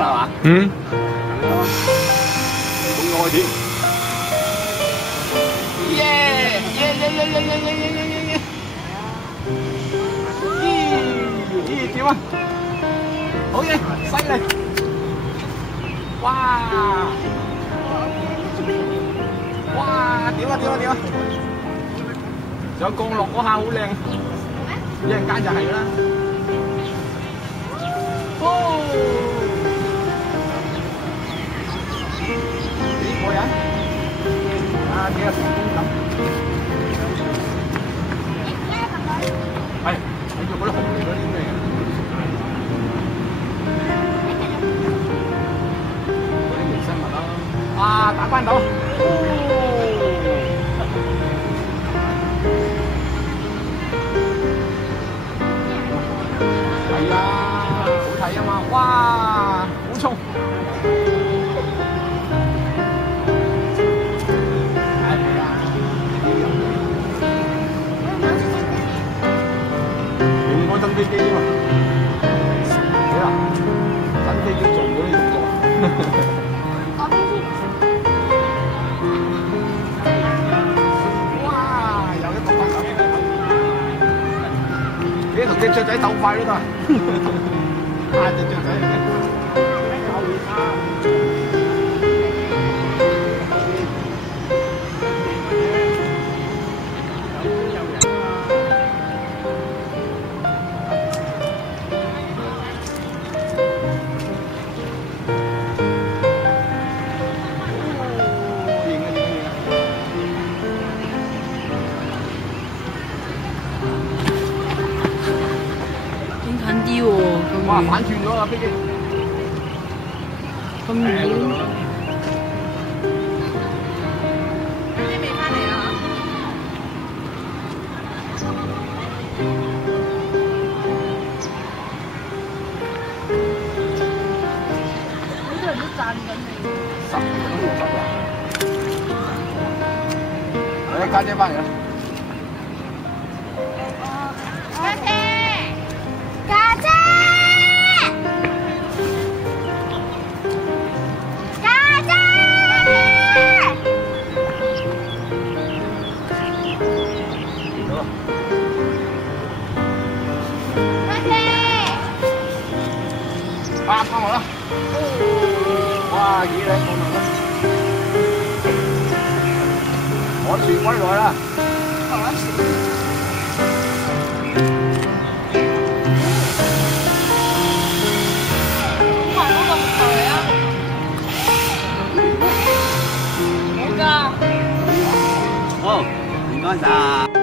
啦係嘛？嗯。咁愛添。耶耶耶耶耶耶耶耶耶耶！咦點啊？好嘢，犀利！哇！哇！點啊點啊點啊！仲有降落嗰下好靚，一陣間就係啦。哦！幾過癮！啊，幾有成功感。係，你做嗰啲紅嚟嗰啲咩嘅？嗰啲微生物啦。啊，打關鬥！係啊，好睇啊嘛！哇，好重！真飛機啊嘛！好啦，真飛機做唔到呢動作。哇！有一個關鬥，你同隻雀仔鬥快都得，嗌隻雀仔嚟嘅。啲喎，哇！反轉咗啦飛機，咁遠。你未翻嚟啊？好多人都讚緊你。10分鐘60啦。誒，家姐翻嚟啦。翻我啦！哇，幾靚個頭啦！我船歸來啦！咁個木頭嚟啊！冇㗎。好，唔該晒。